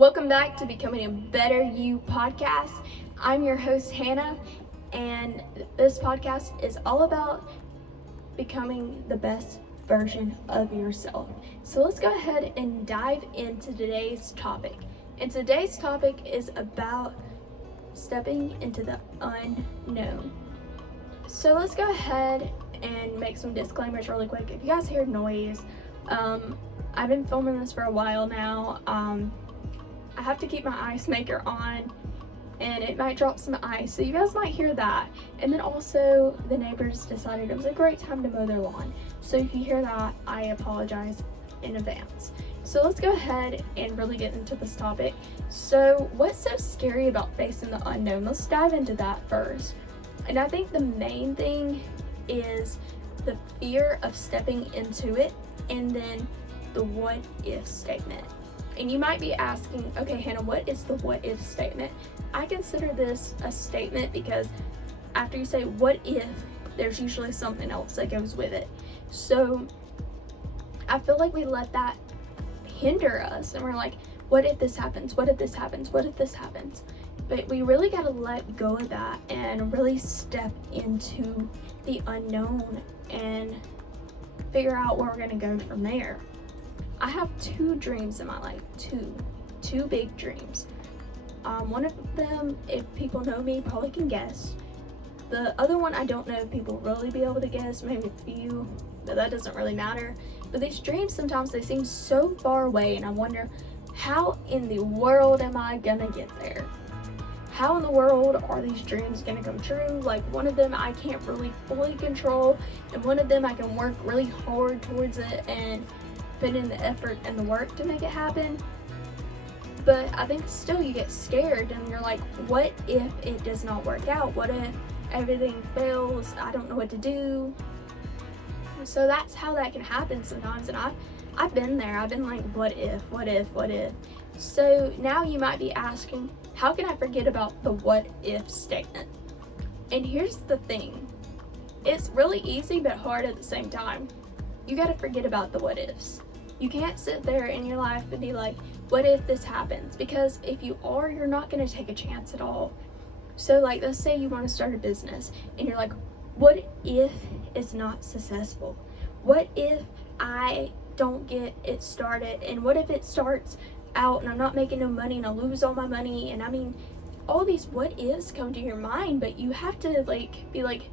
Welcome back to Becoming a Better You podcast. I'm your host, Hannah, and this podcast is all about becoming the best version of yourself. So let's go ahead and dive into today's topic. And today's topic is about stepping into the unknown. So let's go ahead and make some disclaimers really quick. If you guys hear noise, I've been filming this for a while now. I have to keep my ice maker on and it might drop some ice, so you guys might hear that. And then also the neighbors decided it was a great time to mow their lawn, so if you hear that, I apologize in advance. So let's go ahead and really get into this topic. So what's so scary about facing the unknown? Let's dive into that first. And I think the main thing is the fear of stepping into it, and then the what if statement. And you might be asking, okay, Hannah, what is the what if statement? I consider this a statement because after you say what if, there's usually something else that goes with it. So I feel like we let that hinder us, and we're like, what if this happens? What if this happens? What if this happens? But we really got to let go of that and really step into the unknown and figure out where we're going to go from there. I have two dreams in my life, two big dreams. One of them, if people know me, probably can guess. The other one, I don't know if people really be able to guess, maybe a few, but that doesn't really matter. But these dreams, sometimes they seem so far away, and I wonder, how in the world am I gonna get there? How in the world are these dreams gonna come true? Like, one of them I can't really fully control, and one of them I can work really hard towards it and put in the effort and the work to make it happen. But I think still you get scared and you're like, what if it does not work out? What if everything fails? I don't know what to do. So that's how that can happen sometimes, and I've been there. I've been like, what if, what if, what if? So now you might be asking, how can I forget about the what if statement? And here's the thing. It's really easy but hard at the same time. You gotta forget about the what ifs. You can't sit there in your life and be like, what if this happens? Because if you are, you're not gonna take a chance at all. So like, let's say you wanna start a business and you're like, what if it's not successful? What if I don't get it started? And what if it starts out and I'm not making no money and I lose all my money? And I mean, all these what ifs come to your mind, but you have to like be like,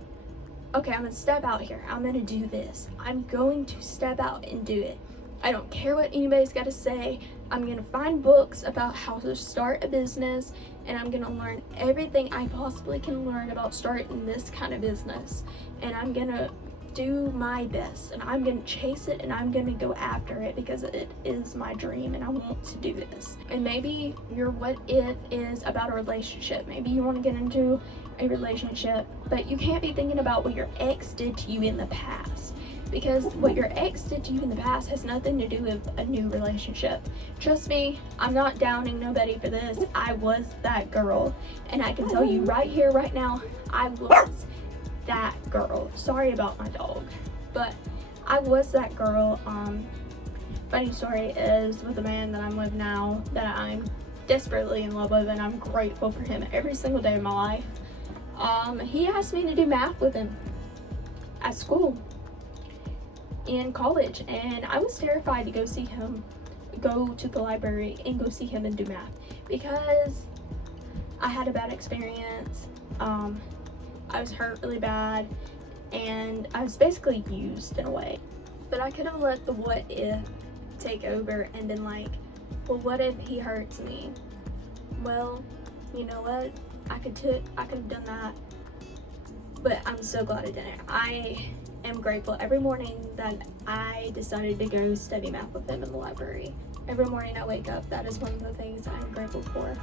okay, I'm gonna step out here. I'm gonna do this. I'm going to step out and do it. I don't care what anybody's got to say. I'm gonna find books about how to start a business, and I'm gonna learn everything I possibly can learn about starting this kind of business. And I'm gonna do my best, and I'm gonna chase it, and I'm gonna go after it because it is my dream and I want to do this. And maybe your what if is about a relationship. Maybe you want to get into a relationship, but you can't be thinking about what your ex did to you in the past, because what your ex did to you in the past has nothing to do with a new relationship. Trust me, I'm not downing nobody for this. I was that girl, and I can tell you right here, right now, I was that girl. Sorry about my dog, but I was that girl. Funny story is with the man that I'm with now, that I'm desperately in love with, and I'm grateful for him every single day of my life. He asked me to do math with him at school in college, and I was terrified to go see him, go to the library and go see him and do math, because I had a bad experience. I was hurt really bad, and I was basically used in a way. But I could have let the what if take over and been like, well, what if he hurts me? Well, you know what? I could have done that, but I'm so glad I didn't. I am grateful every morning that I decided to go study math with him in the library. Every morning I wake up, that is one of the things I'm grateful for,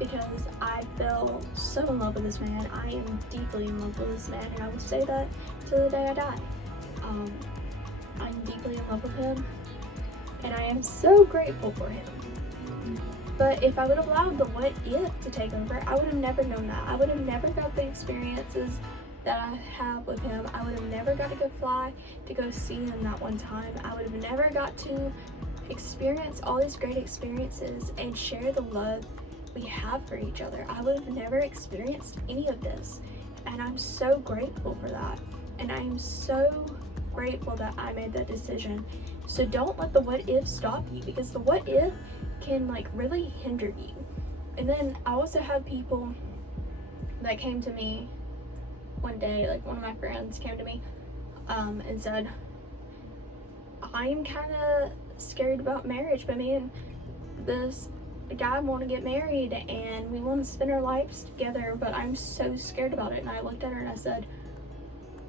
because I fell so in love with this man. I am deeply in love with this man, and I will say that till the day I die. I'm deeply in love with him, and I am so grateful for him. But if I would have allowed the what if to take over, I would have never known that. I would have never got the experiences that I have with him. I would have never got to go fly to go see him that one time. I would have never got to experience all these great experiences and share the love we have for each other. I would have never experienced any of this, and I'm so grateful for that. And I'm so grateful that I made that decision. So don't let the what if stop you, because the what if can like really hinder you. And then I also have people that came to me one day, like one of my friends came to me and said, I'm kind of scared about marriage, but me and this guy want to get married and we want to spend our lives together, but I'm so scared about it. And I looked at her and I said,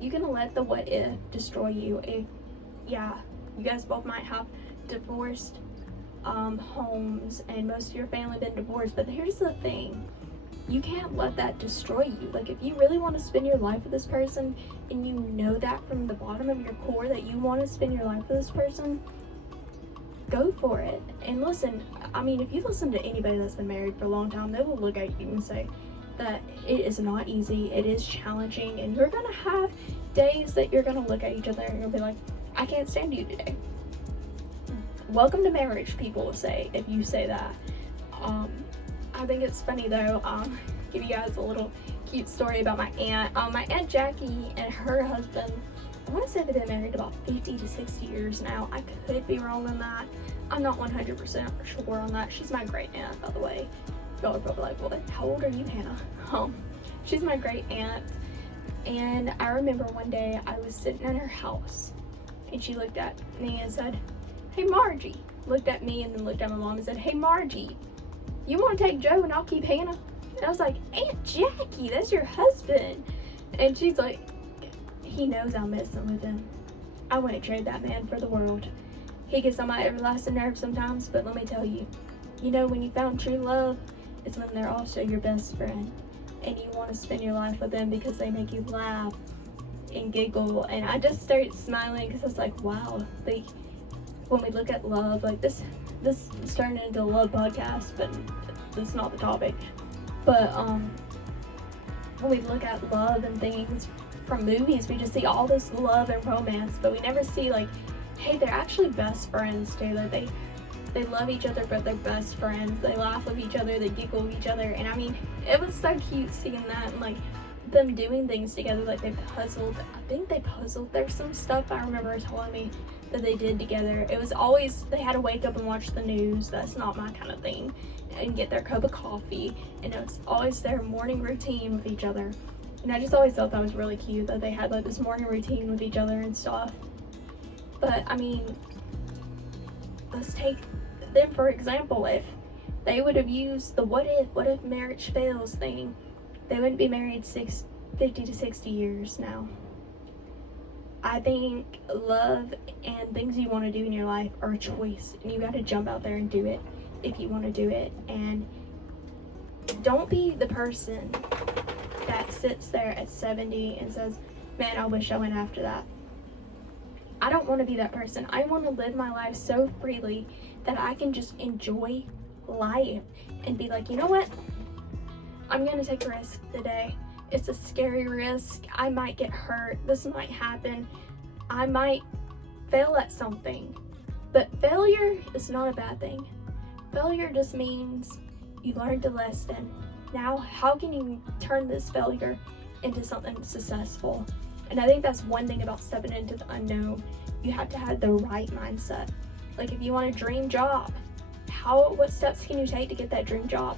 you can let the what if destroy you. If, yeah, you guys both might have divorced homes and most of your family been divorced, but here's the thing, you can't let that destroy you. Like, if you really want to spend your life with this person and you know that from the bottom of your core that you want to spend your life with this person, go for it. And listen, I mean, if you listen to anybody that's been married for a long time, they will look at you and say that it is not easy, it is challenging, and you're gonna have days that you're gonna look at each other and you'll be like, I can't stand you today. Welcome to marriage, people will say if you say that. I think it's funny though, give you guys a little cute story about my aunt. My Aunt Jackie and her husband, I want to say they've been married about 50 to 60 years now. I could be wrong on that. I'm not 100% sure on that. She's my great aunt, by the way. Y'all are probably like, what? How old are you, Hannah? She's my great aunt. And I remember one day I was sitting in her house and she looked at me and said, hey Margie. Looked at me and then looked at my mom and said, hey Margie, you want to take Joe and I'll keep Hannah? And I was like, Aunt Jackie, that's your husband. And she's like, he knows I'm messing with him. I wouldn't trade that man for the world. He gets on my everlasting nerves sometimes, but let me tell you, you know, when you found true love, it's when they're also your best friend. And you want to spend your life with them because they make you laugh and giggle. And I just started smiling because I was like, wow, like, when we look at love, like this is turning into a love podcast, but that's not the topic. But when we look at love and things from movies, we just see all this love and romance, but we never see like, hey, they're actually best friends too. Like they love each other, but they're best friends. They laugh with each other, they giggle with each other, and I mean, it was so cute seeing that and like them doing things together. Like they puzzled. I think they puzzled. There's some stuff I remember her telling me that they did together. It was always they had to wake up and watch the news. That's not my kind of thing. And get their cup of coffee, and it was always their morning routine with each other. And I just always thought that was really cute that they had like this morning routine with each other and stuff. But I mean, let's take them for example. If they would have used the what if marriage fails thing, they wouldn't be married 50 to 60 years now. I think love and things you want to do in your life are a choice, and you got to jump out there and do it if you want to do it. And don't be the person that sits there at 70 and says, man, I wish I went after that. I don't want to be that person. I want to live my life so freely that I can just enjoy life and be like, you know what? I'm going to take a risk today. It's a scary risk. I might get hurt. This might happen. I might fail at something. But failure is not a bad thing. Failure just means you learned a lesson. Now, how can you turn this failure into something successful? And I think that's one thing about stepping into the unknown. You have to have the right mindset. Like if you want a dream job, what steps can you take to get that dream job?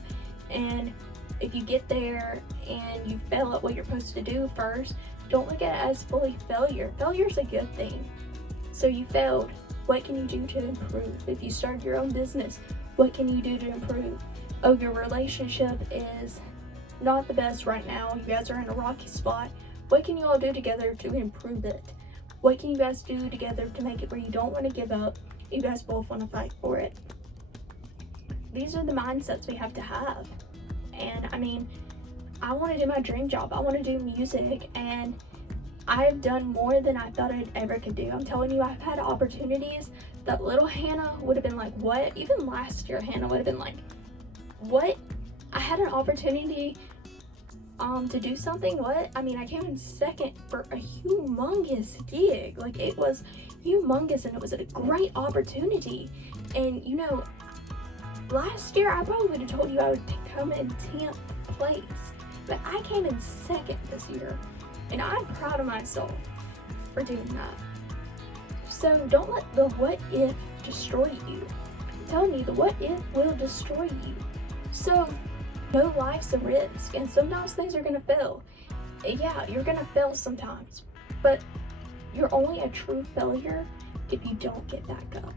And if you get there and you fail at what you're supposed to do first, don't look at it as fully failure. Failure is a good thing. So you failed. What can you do to improve? If you start your own business, what can you do to improve? Oh, your relationship is not the best right now. You guys are in a rocky spot. What can you all do together to improve it? What can you guys do together to make it where you don't want to give up? You guys both want to fight for it. These are the mindsets we have to have. And I mean, I want to do my dream job. I want to do music, and I've done more than I thought I'd ever could do. I'm telling you, I've had opportunities that little Hannah would have been like, what? Even last year, Hannah would have been like, what? I had an opportunity to do something. I came in second for a humongous gig. Like, it was humongous, and it was a great opportunity. And last year I probably would have told you I would come in 10th place, but I came in second this year, and I'm proud of myself for doing that. So don't let the what if destroy you. I'm telling you, the what if will destroy you. So know life's a risk, and sometimes things are gonna fail. Yeah, you're gonna fail sometimes, but you're only a true failure if you don't get back up.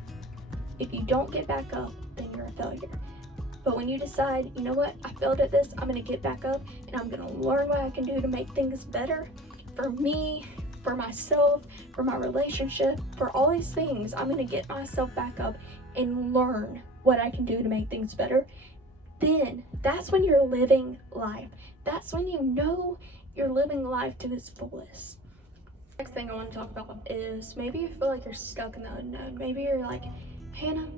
If you don't get back up, then you're a failure. But when you decide, you know what, I failed at this, I'm gonna get back up, and I'm gonna learn what I can do to make things better for me, for myself, for my relationship, for all these things. I'm gonna get myself back up and learn what I can do to make things better. Then that's when you're living life. That's when you know you're living life to its fullest. Next thing I want to talk about is maybe you feel like you're stuck in the unknown. Maybe you're like, Hannah,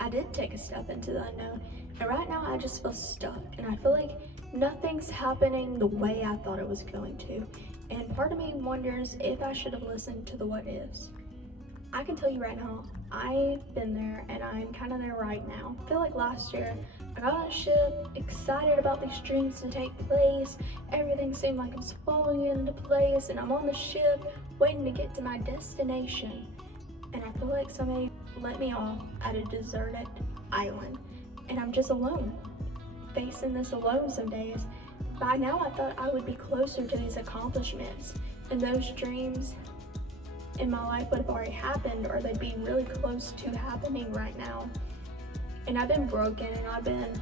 I did take a step into the unknown, and right now I just feel stuck, and I feel like nothing's happening the way I thought it was going to. And part of me wonders if I should have listened to the what ifs. I can tell you right now, I've been there, and I'm kind of there right now. I feel like last year, I got on a ship, excited about these dreams to take place. Everything seemed like it was falling into place, and I'm on the ship, waiting to get to my destination. And I feel like somebody let me off at a deserted island, and I'm just alone, facing this alone some days. By now, I thought I would be closer to these accomplishments, and those dreams in my life would have already happened, or they'd be really close to happening right now. And I've been broken, and I've been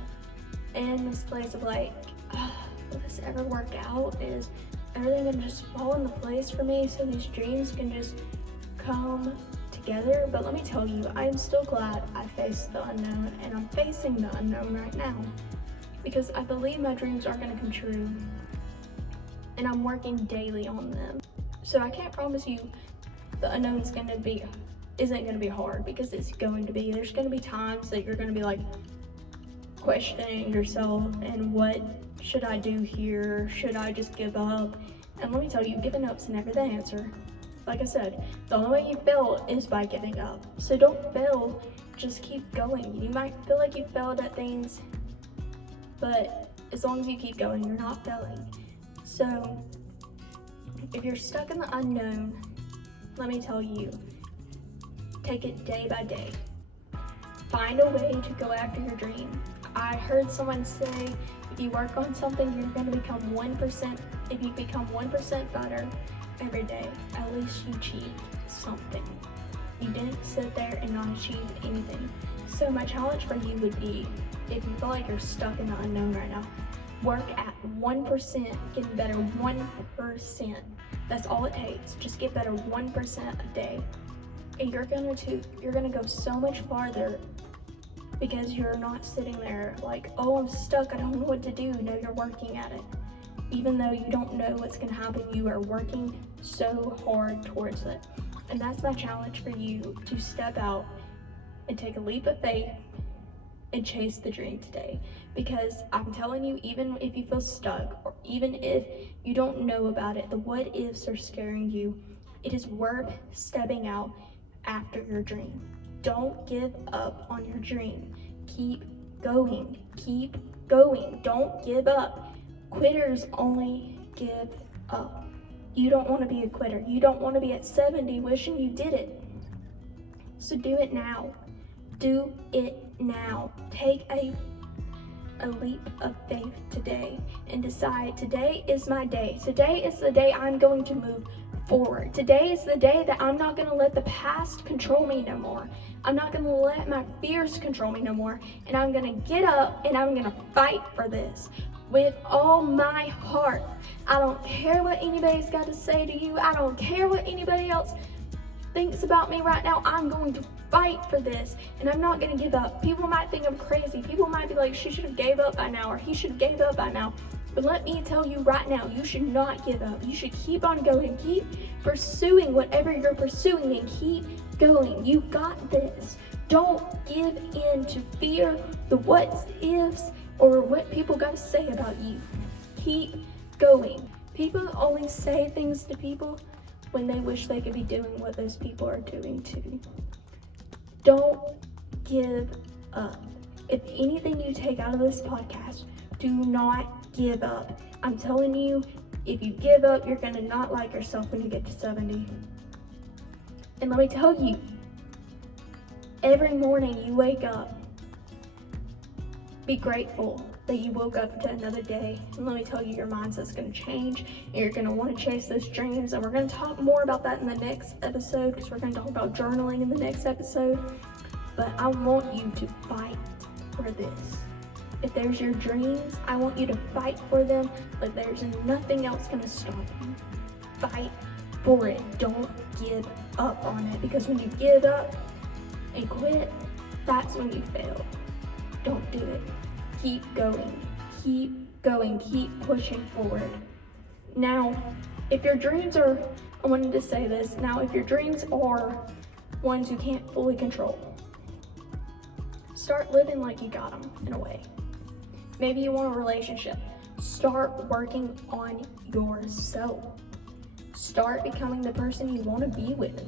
in this place of like, will this ever work out? Is everything gonna just fall into place for me so these dreams can just come together? But let me tell you, I am still glad I faced the unknown, and I'm facing the unknown right now, because I believe my dreams are gonna come true, and I'm working daily on them. So I can't promise you the unknown isn't gonna be hard, because it's going to be. There's gonna be times that you're gonna be like questioning yourself, and what should I do here? Should I just give up? And let me tell you, giving up's never the answer. Like I said, the only way you fail is by giving up. So don't fail, just keep going. You might feel like you failed at things, but as long as you keep going, you're not failing. So if you're stuck in the unknown, let me tell you, take it day by day. Find a way to go after your dream. I heard someone say, if you work on something, you're going to become 1%. If you become 1% better every day, at least you achieved something. You didn't sit there and not achieve anything. So my challenge for you would be, if you feel like you're stuck in the unknown right now, work at 1%, getting better 1%. That's all it takes. Just get better 1% a day. And you're gonna go so much farther, because you're not sitting there like, oh, I'm stuck, I don't know what to do. No, you're working at it. Even though you don't know what's gonna happen, you are working so hard towards it. And that's my challenge for you, to step out and take a leap of faith and chase the dream today. Because I'm telling you, even if you feel stuck, or even if you don't know about it, the what ifs are scaring you, it is worth stepping out after your dream. Don't give up on your dream. Keep going. Keep going. Don't give up. Quitters only give up. You don't want to be a quitter. You don't want to be at 70 wishing you did it. So do it now. Do it now. Take a leap of faith today and decide, today is my day. Today is the day I'm going to move forward. Today is the day that I'm not going to let the past control me no more. I'm not going to let my fears control me no more. And I'm going to get up and I'm going to fight for this with all my heart. I don't care what anybody's got to say to you. I don't care what anybody else thinks about me right now. I'm going to fight for this, and I'm not going to give up. People might think I'm crazy. People might be like, she should have gave up by now, or he should have gave up by now. But let me tell you right now, you should not give up. You should keep on going. Keep pursuing whatever you're pursuing, and keep going. You got this. Don't give in to fear, the what ifs, or what people got to say about you. Keep going. People only say things to people when they wish they could be doing what those people are doing too. Don't give up. If anything you take out of this podcast, do not give up. I'm telling you, if you give up, you're gonna not like yourself when you get to 70. And let me tell you, every morning you wake up, be grateful that you woke up to another day. And let me tell you, your mindset's gonna change and you're gonna wanna chase those dreams. And we're gonna talk more about that in the next episode, because we're gonna talk about journaling in the next episode. But I want you to fight for this. If there's your dreams, I want you to fight for them, but there's nothing else gonna stop you. Fight for it. Don't give up on it, because when you give up and quit, that's when you fail. Don't do it. Keep going, keep pushing forward. Now, if your dreams are, I wanted to say this, now if your dreams are ones you can't fully control, start living like you got them in a way. Maybe you want a relationship. Start working on yourself. Start becoming the person you want to be with.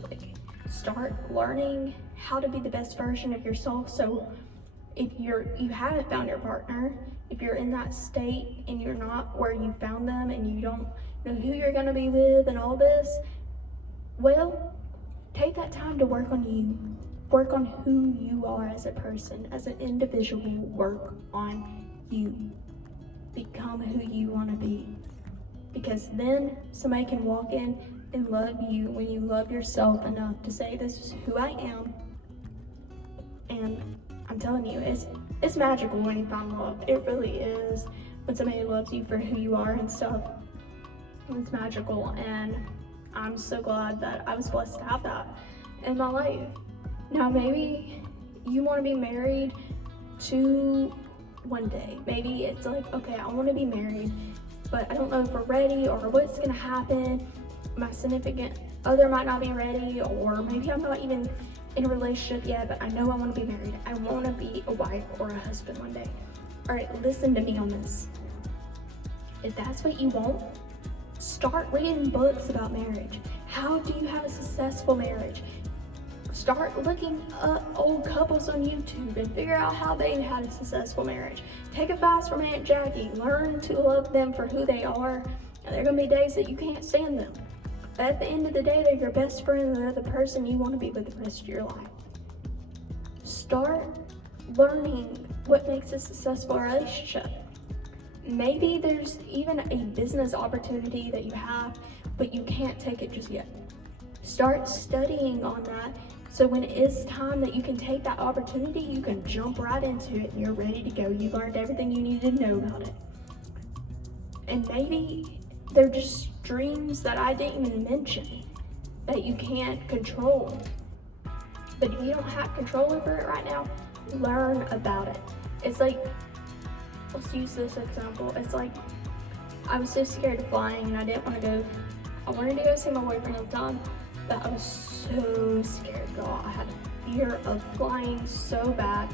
Start learning how to be the best version of yourself. So if you haven't found your partner, if you're in that state and you're not where you found them and you don't know who you're going to be with and all this, well, take that time to work on you. Work on who you are as a person, as an individual. Work on you. Become who you want to be. Because then somebody can walk in and love you when you love yourself enough to say, this is who I am. And I'm telling you, it's magical when you find love. It really is. When somebody loves you for who you are and stuff, it's magical. And I'm so glad that I was blessed to have that in my life. Now, maybe you want to be married to one day. Maybe it's like, okay, I want to be married, but I don't know if we're ready or what's going to happen. My significant other might not be ready, or maybe I'm not even in a relationship yet, but I know I want to be married. I want to be a wife or a husband one day. All right, listen to me on this. If that's what you want, start reading books about marriage. How do you have a successful marriage? Start looking up old couples on YouTube and figure out how they had a successful marriage. Take advice from Aunt Jackie. Learn to love them for who they are. And there are going to be days that you can't stand them. But at the end of the day, they're your best friend and they're the person you want to be with the rest of your life. Start learning what makes a successful relationship. Maybe there's even a business opportunity that you have, but you can't take it just yet. Start studying on that, so when it is time that you can take that opportunity, you can jump right into it and you're ready to go. You learned everything you needed to know about it. And maybe they're just dreams that I didn't even mention that you can't control. But if you don't have control over it right now, learn about it. It's like, let's use this example. It's like, I was so scared of flying and I didn't want to go. I wanted to go see my boyfriend at the time, but I was so scared, girl. I had a fear of flying so bad.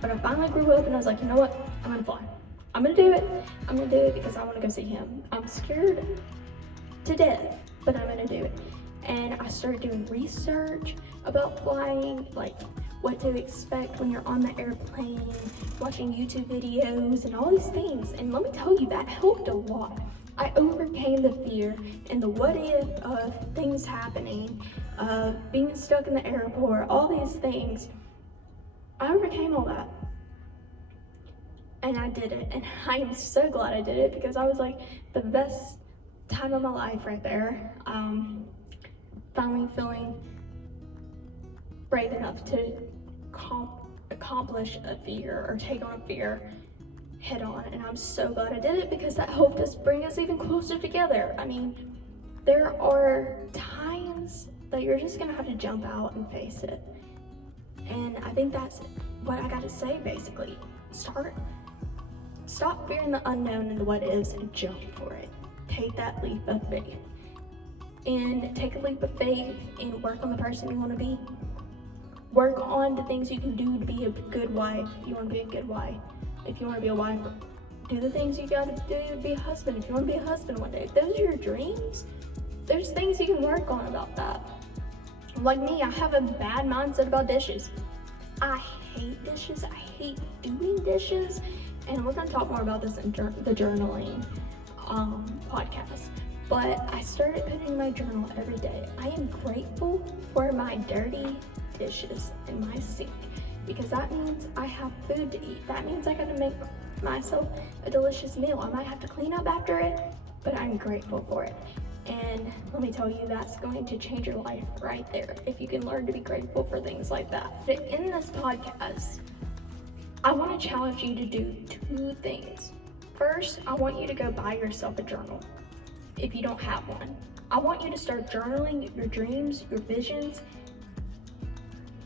But I finally grew up and I was like, you know what? I'm gonna fly. I'm gonna do it. I'm gonna do it because I want to go see him. I'm scared to death, but I'm gonna do it. And I started doing research about flying, like what to expect when you're on the airplane, watching YouTube videos and all these things. And let me tell you, that helped a lot. I overcame the fear and the what if of things happening, being stuck in the airport, all these things. I overcame all that. And I did it. And I am so glad I did it, because I was like the best time of my life right there. Finally feeling brave enough to accomplish a fear or take on a fear head on. And I'm so glad I did it, because that helped us bring us even closer together. I mean, there are times that you're just gonna have to jump out and face it. And I think that's what I gotta say basically. Stop fearing the unknown and the what ifs and jump for it. Take that leap of faith. And take a leap of faith and work on the person you want to be. Work on the things you can do to be a good wife. If you want to be a good wife. If you want to be a wife, Do the things you gotta do to be a husband. If you wanna be a husband one day, if those are your dreams, there's things you can work on about that. Like me, I have a bad mindset about dishes. I hate dishes. I hate doing dishes. And we're gonna talk more about this in the journaling podcast. But I started putting in my journal every day. I am grateful for my dirty dishes in my sink, because that means I have food to eat. That means I gotta make myself a delicious meal. I might have to clean up after it, but I'm grateful for it. And let me tell you, that's going to change your life right there if you can learn to be grateful for things like that. But in this podcast, I want to challenge you to do 2 things. First, I want you to go buy yourself a journal if you don't have one. I want you to start journaling your dreams, your visions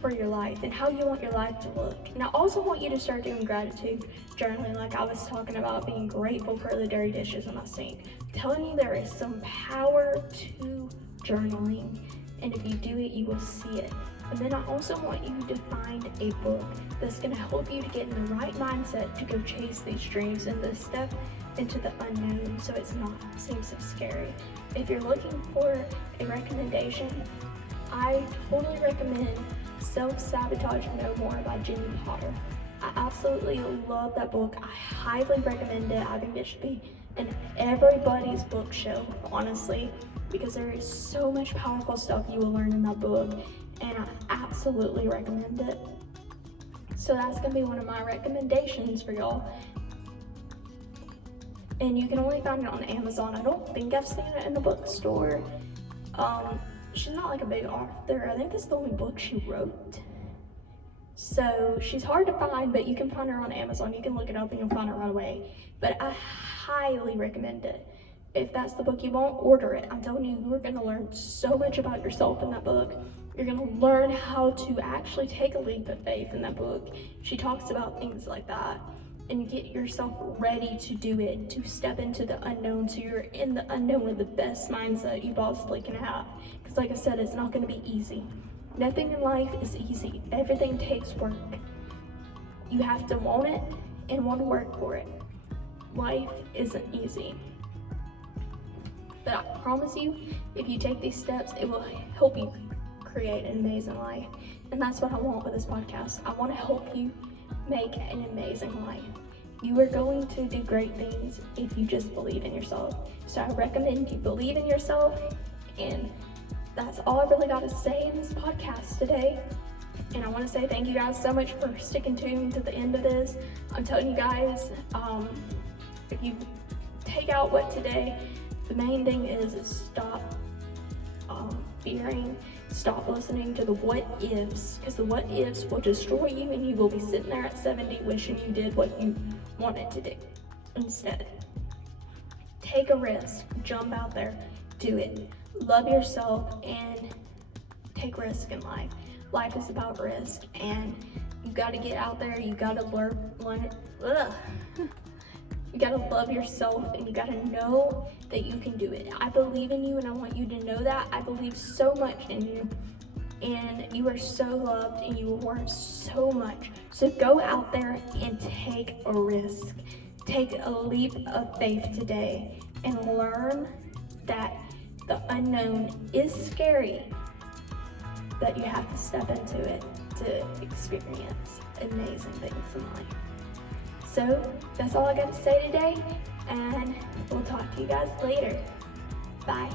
for your life and how you want your life to look. And I also want you to start doing gratitude journaling, like I was talking about, being grateful for the dirty dishes in my sink. I'm telling you, there is some power to journaling, and if you do it, you will see it. And then I also want you to find a book that's going to help you to get in the right mindset to go chase these dreams and to step into the unknown so it's not seem so scary. If you're looking for a recommendation, I totally recommend Self-Sabotage No More by Jenny Potter. I absolutely love that book. I highly recommend it. I think it should be in everybody's bookshelf, honestly, because there is so much powerful stuff you will learn in that book, and I absolutely recommend it. So that's gonna be one of my recommendations for y'all. And you can only find it on Amazon. I don't think I've seen it in the bookstore. She's not like a big author. I think this is the only book she wrote. So she's hard to find, but you can find her on Amazon. You can look it up and you'll find her right away. But I highly recommend it. If that's the book you want, order it. I'm telling you, you're gonna learn so much about yourself in that book. You're gonna learn how to actually take a leap of faith in that book. She talks about things like that. And get yourself ready to do it, to step into the unknown, so you're in the unknown with the best mindset you possibly can have. Because like I said, it's not going to be easy. Nothing in life is easy. Everything takes work. You have to want it and want to work for it. Life isn't easy. But I promise you, if you take these steps, it will help you create an amazing life. And that's what I want with this podcast. I want to help you make an amazing life. You are going to do great things if you just believe in yourself. So I recommend you believe in yourself, and that's all I really got to say in this podcast today. And I want to say thank you guys so much for sticking tuned to the end of this. I'm telling you guys, if you take out what today, the main thing is stop fearing. Stop listening to the what ifs, because the what ifs will destroy you and you will be sitting there at 70 wishing you did what you wanted to do. Instead, take a risk, jump out there, do it. Love yourself and take risk in life. Life is about risk, and you got to get out there. You got to learn. You gotta love yourself, and you gotta know that you can do it. I believe in you, and I want you to know that. I believe so much in you, and you are so loved, and you are worth so much. So go out there and take a risk. Take a leap of faith today and learn that the unknown is scary, but you have to step into it to experience amazing things in life. So that's all I got to say today, and we'll talk to you guys later. Bye.